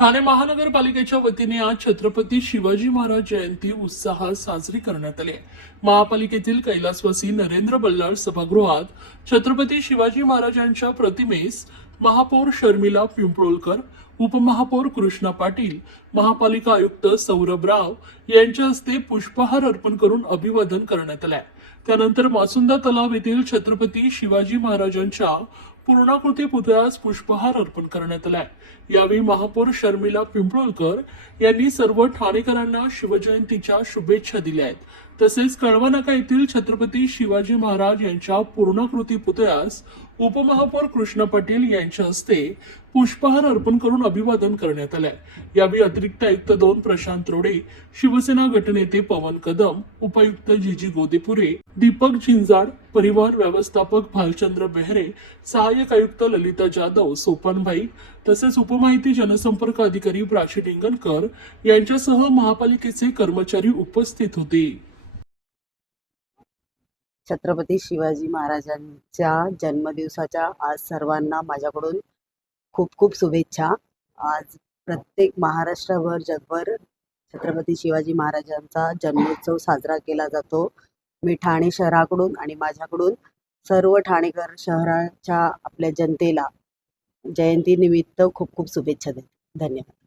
ठाणे महानगरपालिकेच्या वतीने आज छत्रपती शिवाजी महाराज जयंती उत्साहात साजरी करण्यात आली. महापालिकेतील कैलासवासी नरेंद्र बल्लाळ सभागृहात छत्रपती शिवाजी महाराजांच्या प्रतिमेस महापौर शर्मिला पिंपळोलकर, उपमहापौर कृष्णा पाटील, महापालिका आयुक्त सौरभ राव यांच्या हस्ते पुष्पहार अर्पण करून अभिवादन करण्यात आले. त्यानंतर मासुंदा तलाव येथील छत्रपती शिवाजी महाराजांच्या पूर्णाकृती पुतळ्यास पुष्पहार अर्पण करण्यात आलाय. यावेळी महापौर शर्मिला पिंपळोलकर यांनी सर्व ठाणेकरांना शिवजयंतीच्या शुभेच्छा दिल्या आहेत. तसेच कळवा येथील छत्रपती शिवाजी महाराज यांच्या पूर्णाकृती पुतळ्यास उपमहापौर कृष्णा पाटील यांच्या हस्ते पुष्पहार अर्पण करून अभिवादन करण्यात आलंय. यावेळी अतिरिक्त आयुक्त 2 प्रशांत रोडे, शिवसेना गटनेते पवन कदम, उपायुक्त जीजी गोदेपुरे, दीपक झिंजाड, परिवहन व्यवस्थापक भालचंद्र बेहरे, सहाय्यक आयुक्त ललिता जाधव, सोपानभाई तसेच उपमाहिती जनसंपर्क अधिकारी प्राची डिंगणकर यांच्यासह महापालिकेचे कर्मचारी उपस्थित होते. छत्रपती शिवाजी महाराजांच्या जन्मदिवसाच्या आज सर्वांना माझ्याकडून खूप खूप शुभेच्छा. आज प्रत्येक महाराष्ट्रभर, जगभर छत्रपती शिवाजी महाराजांचा जन्मोत्सव साजरा केला जातो. मी ठाणे शहराकडून आणि माझ्याकडून सर्व ठाणेकर शहराच्या आपल्या जनतेला जयंतीनिमित्त खूप खूप शुभेच्छा देते. धन्यवाद.